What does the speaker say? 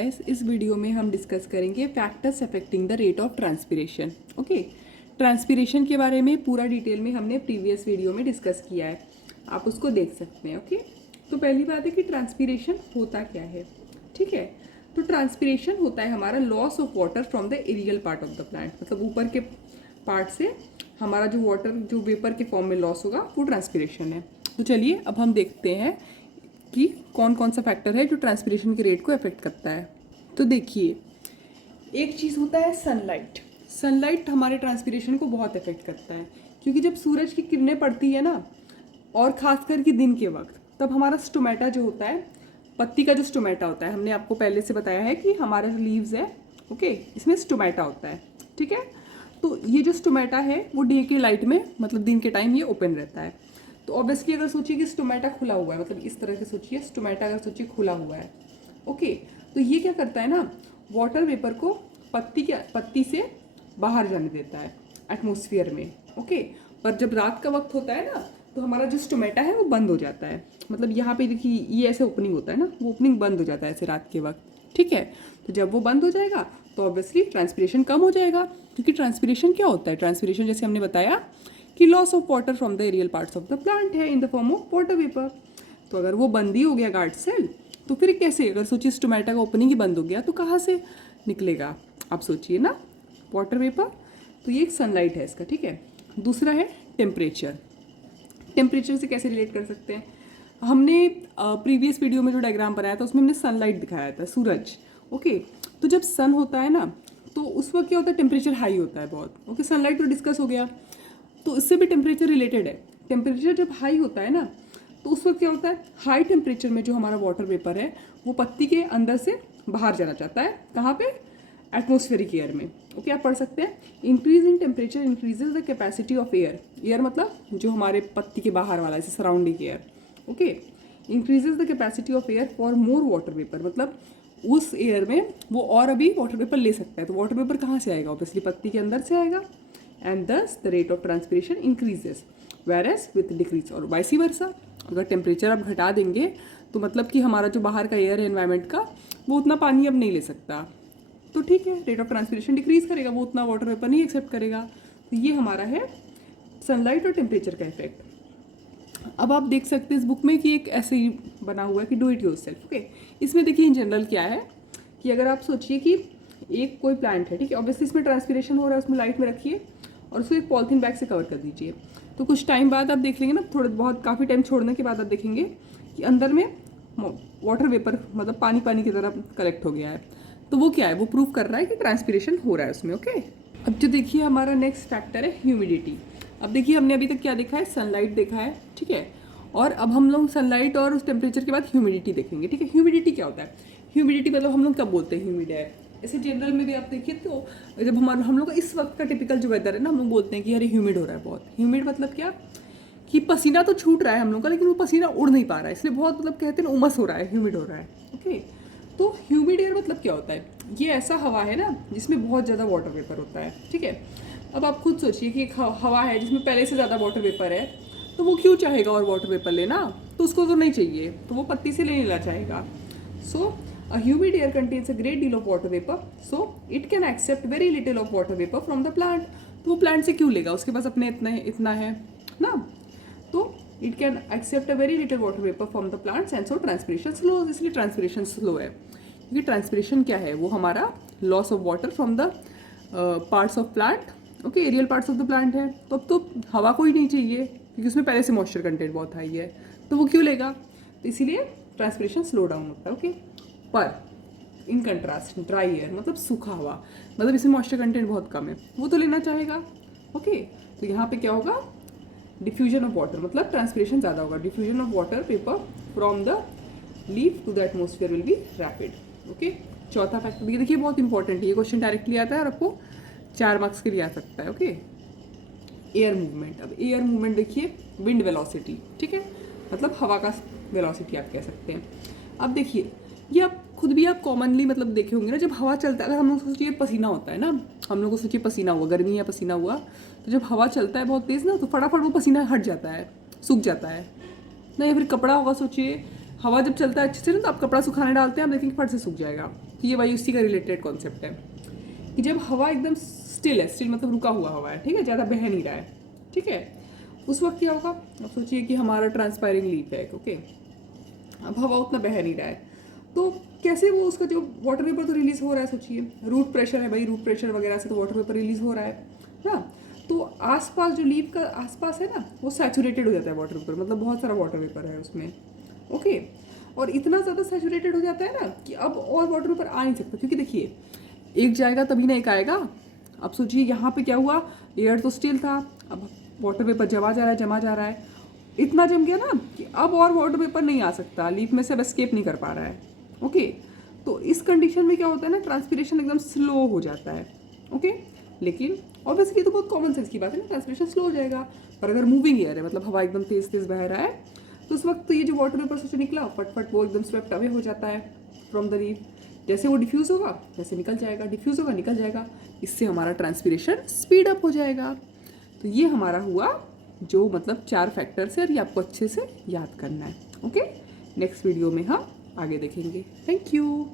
Guys, इस video में हम डिस्कस करेंगे factors affecting the rate of transpiration. Okay, transpiration के बारे में पूरा डिटेल में हमने प्रीवियस वीडियो में डिस्कस किया है, आप उसको देख सकते हैं। ओके, तो पहली बात है कि ट्रांसपिरेशन होता क्या है। ठीक है, तो ट्रांसपिरेशन होता है हमारा loss of water from the aerial part of the plant, मतलब ऊपर के पार्ट से हमारा जो वाटर जो वेपर के फॉर्म में लॉस होगा वो ट्रांसपिरेशन है। तो चलिए अब हम देखते हैं कि कौन कौन सा फैक्टर है जो ट्रांसपिरेशन के रेट को अफेक्ट करता है। तो देखिए, एक चीज़ होता है सनलाइट। सनलाइट हमारे ट्रांसपिरेशन को बहुत अफेक्ट करता है, क्योंकि जब सूरज की किरणें पड़ती है ना, और ख़ासकर कि दिन के वक्त, तब हमारा स्टोमेटा जो होता है, पत्ती का जो स्टोमेटा होता है, हमने आपको पहले से बताया है कि हमारा जो लीव्स है, ओके, इसमें स्टोमेटा होता है। ठीक है, तो ये जो स्टोमेटा है वो डे के लाइट में, मतलब दिन के टाइम ये ओपन रहता है। तो ऑब्वियसली अगर सोचिए कि स्टोमेटा खुला हुआ है, मतलब इस तरह से सोचिए, स्टोमेटा अगर सोचिए खुला हुआ है, ओके, तो ये क्या करता है ना, वाटर वेपर को पत्ती से बाहर जाने देता है एटमॉस्फेयर में। ओके, पर जब रात का वक्त होता है ना, तो हमारा जो स्टोमेटा है वो बंद हो जाता है। मतलब यहाँ पे देखिए, ये ऐसे ओपनिंग होता है ना, वो ओपनिंग बंद हो जाता है ऐसे रात के वक्त। ठीक है, तो जब वो बंद हो जाएगा तो ऑब्वियसली ट्रांसपिरेशन कम हो जाएगा, क्योंकि ट्रांसपिरेशन क्या होता है, ट्रांसपिरेशन जैसे हमने बताया कि loss of water from the aerial parts of the plant है in the form of water vapour. तो अगर वो बंद ही हो गया गार्ड सेल, तो फिर कैसे, अगर सोचिए स्टोमेटा का ओपनिंग ही बंद हो गया तो कहाँ से निकलेगा, आप सोचिए ना, वाटर वेपर। तो ये एक सनलाइट है इसका। ठीक है, दूसरा है टेम्परेचर। टेम्परेचर से कैसे रिलेट कर सकते हैं, हमने प्रीवियस वीडियो में जो डायग्राम बनाया था उसमें हमने सनलाइट दिखाया था, सूरज। ओके, तो जब सन होता है ना, तो उस वक्त क्या होता है, टेम्परेचर हाई होता है बहुत। ओके, सनलाइट तो डिस्कस हो गया, तो इससे भी टेम्परेचर रिलेटेड है। टेम्परेचर जब हाई होता है ना, तो उस वक्त क्या होता है, हाई टेम्परेचर में जो हमारा वाटर वेपर है वो पत्ती के अंदर से बाहर जाना चाहता है। कहाँ पे, एटमॉस्फेरिक एयर में। ओके, आप पढ़ सकते हैं, increase in temperature increases the capacity of air. Air मतलब जो हमारे पत्ती के बाहर वाला है, surrounding air. Okay, increases the capacity of air for more water vapour, मतलब उस एयर में वो और अभी वाटर वेपर ले सकता है। तो वाटर वेपर कहाँ से आएगा, ऑब्वियसली पत्ती के अंदर से आएगा, एंड दस the rate of transpiration increases whereas with decrease, और वाइसी वर्सा। अगर टेम्परेचर आप घटा देंगे तो मतलब कि हमारा जो बाहर का एयर है एनवायरनमेंट का, वो उतना पानी अब नहीं ले सकता, तो ठीक है, रेट ऑफ ट्रांसपिरेशन डिक्रीज करेगा, वो उतना वाटर वेपर नहीं एक्सेप्ट करेगा। तो ये हमारा है सनलाइट और टेम्परेचर का इफेक्ट। अब आप देख सकते हैं इस बुक में कि एक ऐसे ही बना हुआ है कि डू इट योरसेल्फ। ओके, इसमें देखिए इन जनरल क्या है कि अगर आप सोचिए कि एक कोई प्लांट है, ठीक है, ऑब्वियसली इसमें ट्रांसपिरेशन हो रहा है, उसमें लाइट में रखिए और उसको एक पॉलीथीन बैग से कवर कर दीजिए। तो कुछ टाइम बाद आप देख लेंगे ना, थोड़े बहुत काफ़ी टाइम छोड़ने के बाद आप देखेंगे कि अंदर में वाटर वेपर, मतलब पानी पानी की तरह कलेक्ट हो गया है। तो वो क्या है, वो प्रूव कर रहा है कि ट्रांसपिरेशन हो रहा है उसमें। ओके, अब जो देखिए हमारा नेक्स्ट फैक्टर है ह्यूमिडिटी। अब देखिए हमने अभी तक क्या देखा है, सनलाइट देखा है, ठीक है, और अब हम लोग सनलाइट और उस टेम्परेचर के बाद ह्यूमिडिटी देखेंगे। ठीक है, ह्यूमिडिटी क्या होता है, ह्यूमिडिटी मतलब हम लोग कब बोलते हैं ह्यूमिड है, ऐसे जनरल में भी आप देखिए तो जब हम लोग का इस वक्त का टिपिकल जो वेदर है ना, हम लोग बोलते हैं कि अरे ह्यूमिड हो रहा है बहुत। ह्यूमिड मतलब क्या, कि पसीना तो छूट रहा है हम लोग का, लेकिन वो पसीना उड़ नहीं पा रहा है, इसलिए बहुत, मतलब कहते हैं ना, उमस हो रहा है, ह्यूमिड हो रहा है। ओके, तो ह्यूमिड एयर मतलब क्या होता है, ये ऐसा हवा है ना जिसमें बहुत ज़्यादा वाटर वेपर होता है। ठीक है, अब आप खुद सोचिए कि एक हवा है जिसमें पहले से ज़्यादा वाटर वेपर है, तो वो क्यों चाहेगा और वाटर वेपर लेना, तो उसको तो नहीं चाहिए, तो वो पत्ती से ले लेना चाहेगा। सो a humid air contains a great deal of water vapor, so it can accept very little of water vapor from the plant. तो वो प्लांट से क्यों लेगा, उसके पास अपने इतना है ना, तो it can accept a very little water vapour from the plants and so transpiration slow, इसलिए ट्रांसपिरेशन स्लो है। क्योंकि ट्रांसपिरेशन क्या है, वो हमारा loss of water from the parts of plant, okay, aerial parts of the plant है। तो अब तो हवा को ही नहीं चाहिए, क्योंकि उसमें पहले से मॉइस्चर कंटेंट बहुत हाई है, तो वो क्यों लेगा, तो इसीलिए ट्रांसपिरेशन स्लो डाउन होता है। ओके, पर इन कंट्रास्ट ड्राई एयर मतलब सूखा हवा, मतलब इसमें मॉइस्चर कंटेंट बहुत कम है, वो तो लेना चाहेगा। ओके, तो यहाँ पे क्या होगा, डिफ्यूजन ऑफ वाटर, मतलब ट्रांसपिरेशन ज़्यादा होगा, diffusion of water vapour from the leaf to the atmosphere will be rapid. Okay, चौथा फैक्टर ये देखिए बहुत इंपॉर्टेंट है, ये क्वेश्चन डायरेक्टली आता है और आपको 4 मार्क्स के लिए आ सकता है। Okay, air movement. अब एयर मूवमेंट देखिए, विंड वेलोसिटी, ठीक है, मतलब हवा का वेलोसिटी आप कह सकते हैं। अब देखिए, ये आप खुद भी आप कॉमनली मतलब देखे होंगे ना, जब हवा चलता है, अगर हम लोग सोचिए पसीना होता है ना, हम लोग को सोचिए पसीना हुआ, गर्मी या पसीना हुआ, तो जब हवा चलता है बहुत तेज़ ना, तो फटाफट वो पसीना हट जाता है, सूख जाता है ना। या फिर कपड़ा होगा, सोचिए हवा जब चलता है अच्छे से ना, तो आप कपड़ा सुखाने डालते हैं, आप देखेंगे फट से सूख जाएगा। तो ये वही उसी का रिलेटेड कॉन्सेप्ट है कि जब हवा एकदम स्टिल है, स्टिल मतलब रुका हुआ हवा है, ठीक है, ज़्यादा बह नहीं रहा है, ठीक है, उस वक्त क्या होगा, अब सोचिए कि हमारा ट्रांसपायरिंग लीफ है, ओके, अब हवा उतना बह नहीं रहा है, तो कैसे वो उसका जो वाटर वेपर तो रिलीज हो रहा है, सोचिए रूट प्रेशर है भाई, रूट प्रेशर वगैरह से तो वाटर वेपर रिलीज हो रहा है ना, तो आसपास जो लीफ का आसपास है ना वो सैचुरेटेड हो जाता है वाटर वेपर, मतलब बहुत सारा वाटर वेपर है उसमें, ओके, और इतना ज़्यादा सैचुरेटेड हो जाता है ना कि अब और वाटर वेपर आ नहीं सकता, क्योंकि देखिए एक जाएगा तभी ना एक आएगा। अब सोचिए यहाँ पे क्या हुआ, एयर तो स्टिल था, अब वाटर वेपर जमा जा रहा है, जमा जा रहा है, इतना जम गया ना कि अब और वाटर वेपर नहीं आ सकता, लीफ में से अब एस्केप नहीं कर पा रहा है, ओके, तो इस कंडीशन में क्या होता है ना, ट्रांसपिरेशन एकदम स्लो हो जाता है, ओके, लेकिन ऑब्वियसली तो बहुत कॉमन सेंस की बात है ना, ट्रांसपिरेशन स्लो हो जाएगा, पर अगर मूविंग एयर है, मतलब हवा एकदम तेज तेज बह रहा है, तो उस वक्त तो ये जो वाटर वेपर से निकला फटफट वो एकदम स्वेप्ट अवे हो जाता है फ्रॉम द लीफ, जैसे वो डिफ्यूज़ होगा वैसे निकल जाएगा, डिफ्यूज़ होगा निकल जाएगा, इससे हमारा ट्रांसपिरेशन स्पीड अप हो जाएगा। तो ये हमारा हुआ जो मतलब 4 फैक्टर्स है और ये आपको अच्छे से याद करना है, ओके, नेक्स्ट वीडियो में हम आगे देखेंगे। Thank you.